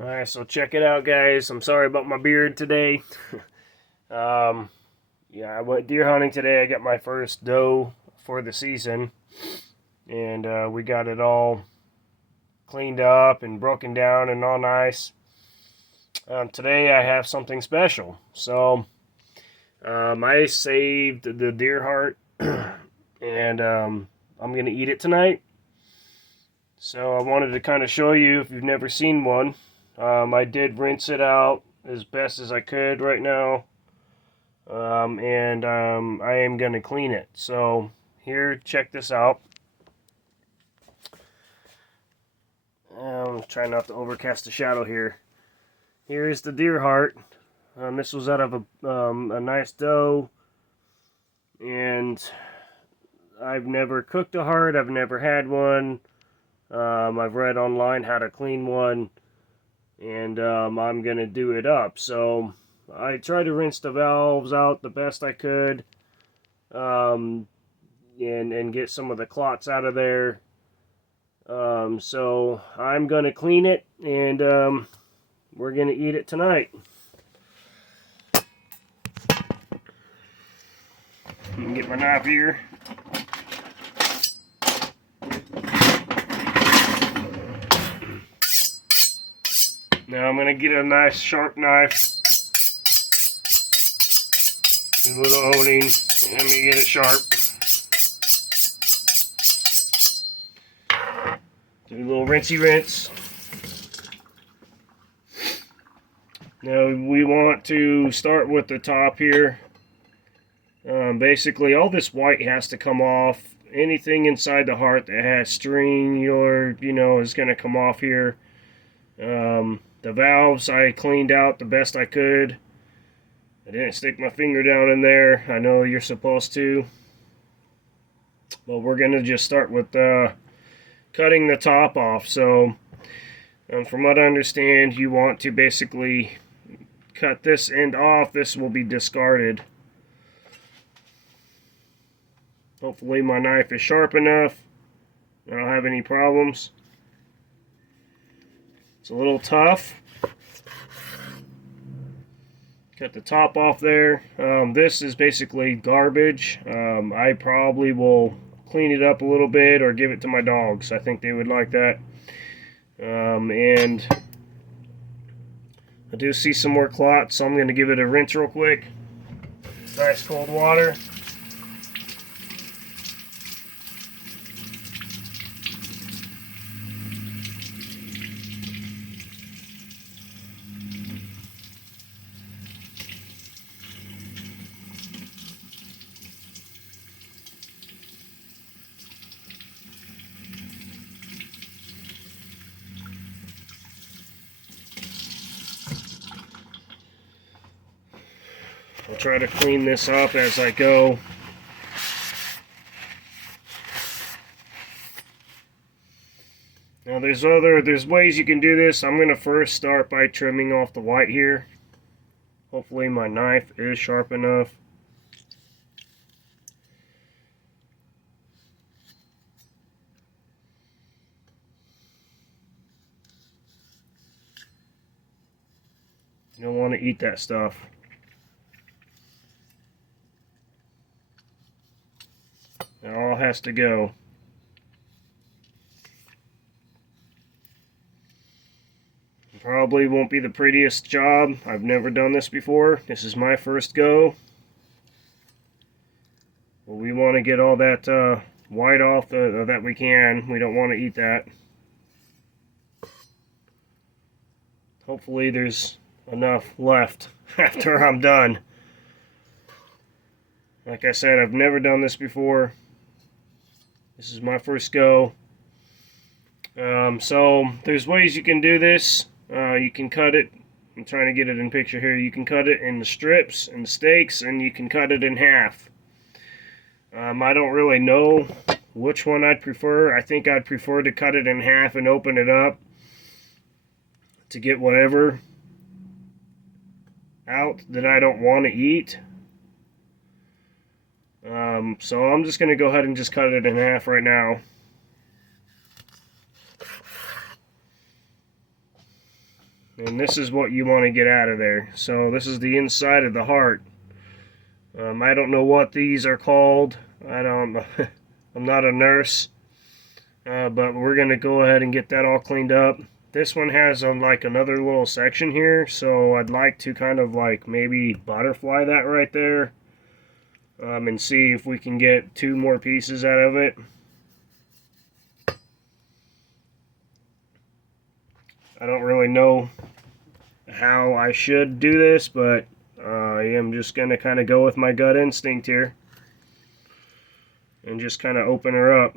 Alright, so check it out, guys. I'm sorry about my beard today. Yeah, I went deer hunting today. I got my first doe for the season. And we got it all cleaned up and broken down and all nice. Today I have something special. So, I saved the deer heart and I'm going to eat it tonight. So I wanted to kind of show you if you've never seen one. I did rinse it out as best as I could right now. And I am going to clean it. So here, check this out. Try not to overcast the shadow here. Here's the deer heart. This was out of a nice doe. And I've never cooked a heart. I've never had one. I've read online how to clean one. And I'm going to do it up. So I tried to rinse the valves out the best I could. And get some of the clots out of there. So I'm going to clean it, and we're going to eat it tonight. Let me get my knife here. Now I'm going to get a nice sharp knife. Do a little owning. Let me get it sharp. Do a little rinsey rinse. Now we want to start with the top here. Basically all this white has to come off. Anything inside the heart that has string or is going to come off here. The valves I cleaned out the best I could. I didn't stick my finger down in there. I know you're supposed to. But we're going to just start with cutting the top off. So from what I understand, you want to basically cut this end off. This will be discarded. Hopefully my knife is sharp enough. I don't have any problems. It's a little tough. Cut the top off there. This is basically garbage. I probably will clean it up a little bit or give it to my dogs. I think they would like that. And I do see some more clots, so I'm going to give it a rinse real quick. Nice cold water. I'll try to clean this up as I go. Now there's ways you can do this. I'm going to first start by trimming off the white here. Hopefully my knife is sharp enough. You don't want to eat that stuff. It all has to go. Probably won't be the prettiest job. I've never done this before. This is my first go. But we want to get all that white off that we can. We don't want to eat that. Hopefully there's enough left after I'm done. Like I said, I've never done this before. This is my first go. So there's ways you can do this. You can cut it. I'm trying to get it in picture here. You can cut it in the strips and steaks, and you can cut it in half. I don't really know which one I'd prefer. I think I'd prefer to cut it in half and open it up to get whatever out that I don't want to eat. So I'm just going to go ahead and just cut it in half right now. And this is what you want to get out of there. So this is the inside of the heart. I don't know what these are called. I don't I'm not a nurse. But we're going to go ahead and get that all cleaned up. This one has like another little section here, so I'd like to kind of like maybe butterfly that right there. And see if we can get 2 more pieces out of it. I don't really know how I should do this, but I am just going to kind of go with my gut instinct here and just kind of open her up.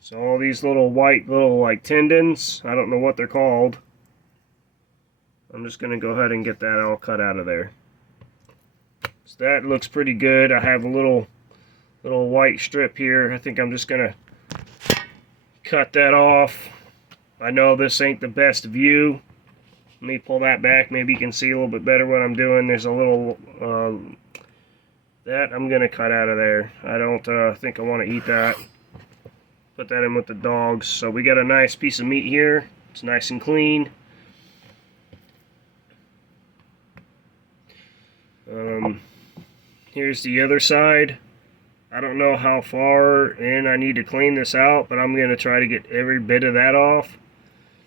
So all these little white like tendons, I don't know what they're called. I'm just going to go ahead and get that all cut out of there. So that looks pretty good. I have a little white strip here. I think I'm just going to cut that off. I know this ain't the best view. Let me pull that back. Maybe you can see a little bit better what I'm doing. There's a little that I'm going to cut out of there. I don't think I want to eat that. Put that in with the dogs. So we got a nice piece of meat here. It's nice and clean. Here's the other side. I don't know how far in I need to clean this out, but I'm going to try to get every bit of that off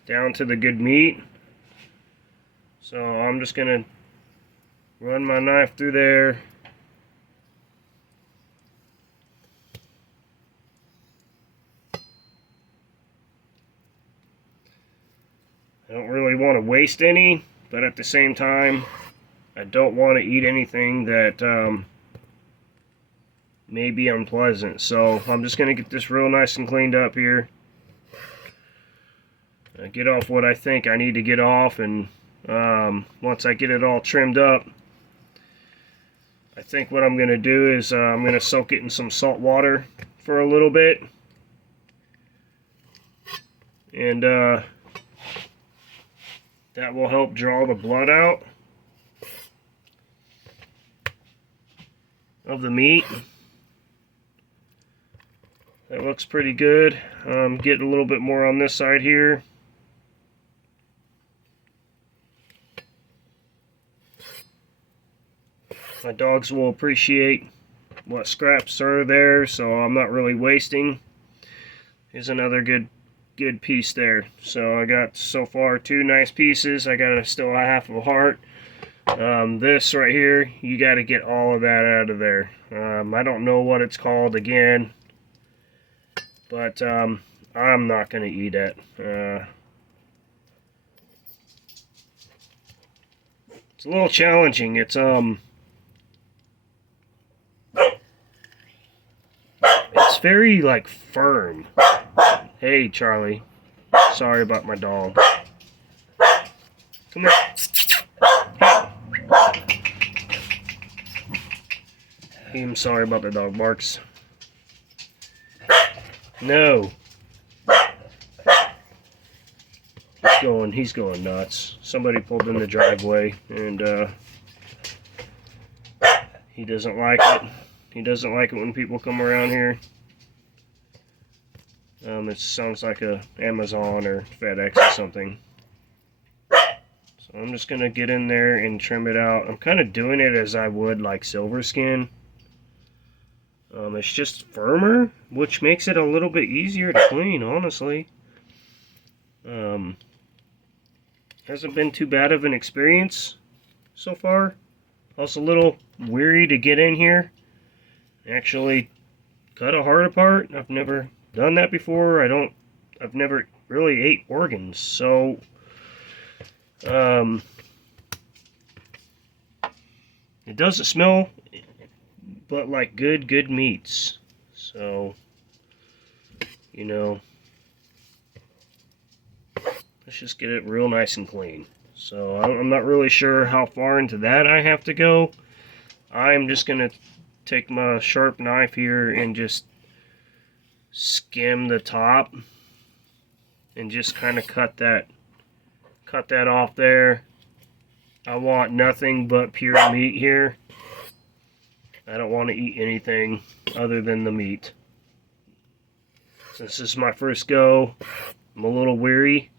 down to the good meat. So I'm just going to run my knife through there. I don't really want to waste any, but at the same time, I don't want to eat anything that may be unpleasant. So I'm just going to get this real nice and cleaned up here. Get off what I think I need to get off, and once I get it all trimmed up, I think what I'm going to do is I'm going to soak it in some salt water for a little bit. And that will help draw the blood out of the meat. That looks pretty good. Get a little bit more on this side here. My dogs will appreciate what scraps are there, so I'm not really wasting. Here's another good piece there. So I got so far 2 nice pieces. I got still a half of a heart. This right here, you got to get all of that out of there. I don't know what it's called again, but I'm not going to eat it. It's a little challenging. It's very like firm. Hey Charlie, sorry about my dog. Come here. Hey. I'm sorry about the dog barks. No. He's going nuts. Somebody pulled in the driveway, and he doesn't like it. He doesn't like it when people come around here. It sounds like a Amazon or FedEx or something. So I'm just gonna get in there and trim it out. I'm kind of doing it as I would like silver skin. It's just firmer, which makes it a little bit easier to clean, honestly. Hasn't been too bad of an experience so far. I was a little weary to get in here, actually cut a heart apart. I've never done that before. I've never really ate organs, so it doesn't smell but like good meats. So, you know, let's just get it real nice and clean. So I'm not really sure how far into that I have to go. I'm just gonna take my sharp knife here and just skim the top and just kind of cut that off there. I want nothing but pure meat here. I don't want to eat anything other than the meat. Since this is my first go, I'm a little weary.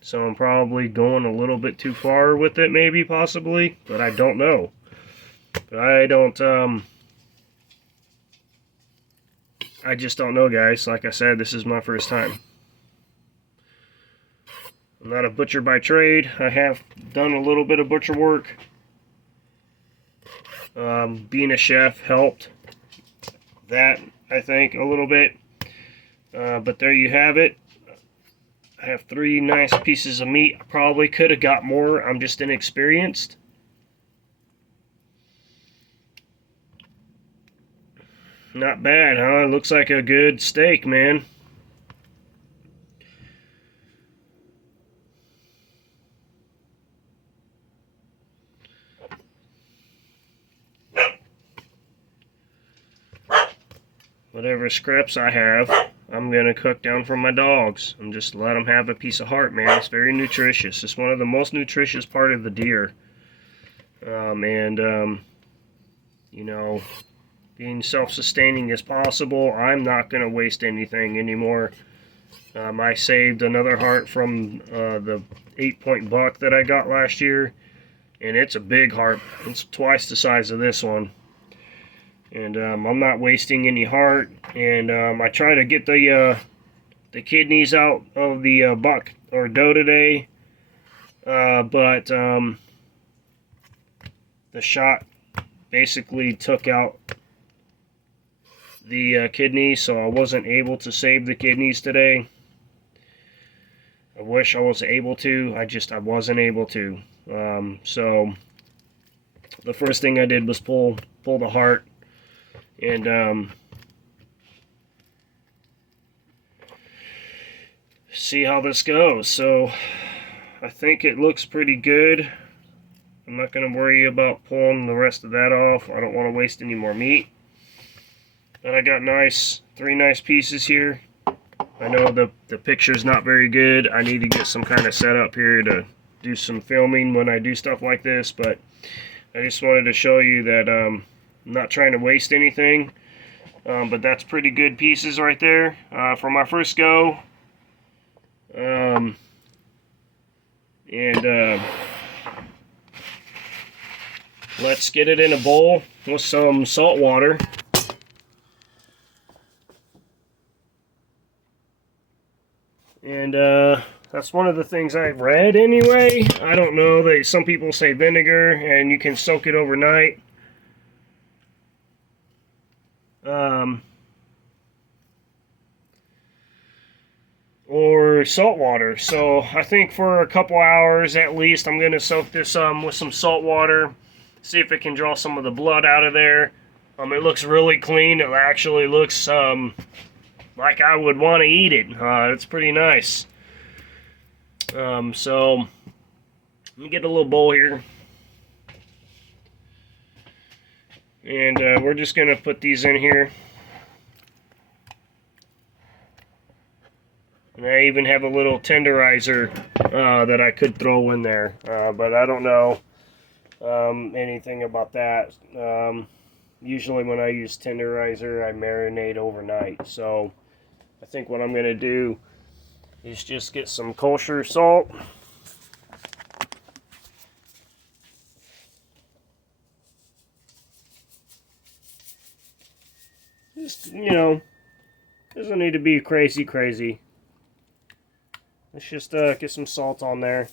So I'm probably going a little bit too far with it, maybe, possibly. But I don't know. But I just don't know, guys. Like I said, this is my first time. I'm not a butcher by trade. I have done a little bit of butcher work. Being a chef helped that, I think, a little bit. But there you have it. I have 3 nice pieces of meat. I probably could have got more. I'm just inexperienced. Not bad, huh? Looks like a good steak, man. Whatever scraps I have, I'm going to cook down for my dogs. I'm just let them have a piece of heart, man. It's very nutritious. It's one of the most nutritious part of the deer. You know, being self-sustaining as possible, I'm not going to waste anything anymore. I saved another heart from the 8-point buck that I got last year. And it's a big heart. It's twice the size of this one. And I'm not wasting any heart. And I try to get the kidneys out of the buck or doe today. But the shot basically took out the kidneys, so I wasn't able to save the kidneys today. I wish I was able to. I wasn't able to. So the first thing I did was pull the heart. And see how this goes. So I think it looks pretty good. I'm not going to worry about pulling the rest of that off. I don't want to waste any more meat. But I got 3 nice pieces here. I know the picture's not very good. I need to get some kind of setup here to do some filming when I do stuff like this. But I just wanted to show you that I'm not trying to waste anything. But that's pretty good pieces right there for my first go. Let's get it in a bowl with some salt water. And that's one of the things I read anyway. I don't know. Some people say vinegar and you can soak it overnight. Or salt water. So I think for a couple hours at least, I'm going to soak this with some salt water. See if it can draw some of the blood out of there. It looks really clean. It actually looks like I would want to eat it. It's pretty nice. So let me get a little bowl here. And we're just going to put these in here. And I even have a little tenderizer that I could throw in there. But I don't know anything about that. Usually when I use tenderizer, I marinate overnight. So I think what I'm going to do is just get some kosher salt. Just, you know, doesn't need to be crazy. Let's just get some salt on there.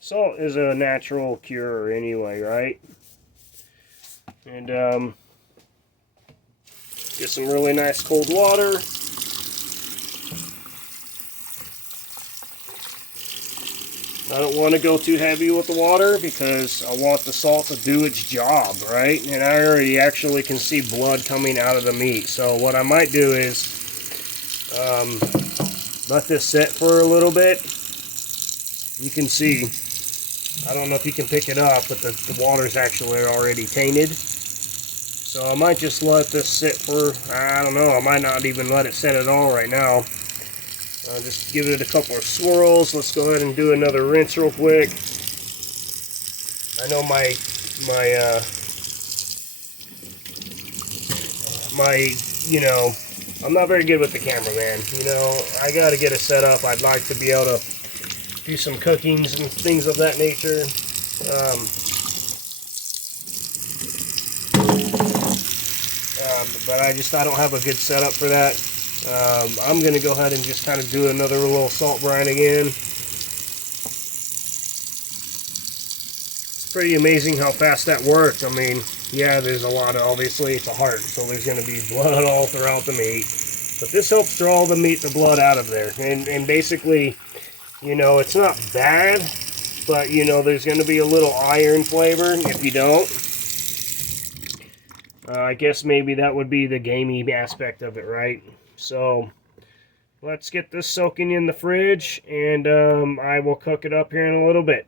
Salt is a natural cure anyway, right? And get some really nice cold water. I don't want to go too heavy with the water because I want the salt to do its job, right? And I already actually can see blood coming out of the meat. So what I might do is let this sit for a little bit. You can see, I don't know if you can pick it up, but the water's actually already tainted. So I might just let this sit for, I don't know, I might not even let it sit at all right now. Just give it a couple of swirls. Let's go ahead and do another rinse real quick. I know my my, you know, I'm not very good with the camera, man. You know, I got to get it set up. I'd like to be able to do some cookings and things of that nature. But I don't have a good setup for that. I'm going to go ahead and just kind of do another little salt brine again. It's pretty amazing how fast that worked. I mean, yeah, there's a lot of, obviously it's a heart, so there's going to be blood all throughout the meat. But this helps draw the meat, the blood out of there. And basically, you know, it's not bad, but, you know, there's going to be a little iron flavor if you don't. I guess maybe that would be the gamey aspect of it, right? So, let's get this soaking in the fridge, and I will cook it up here in a little bit.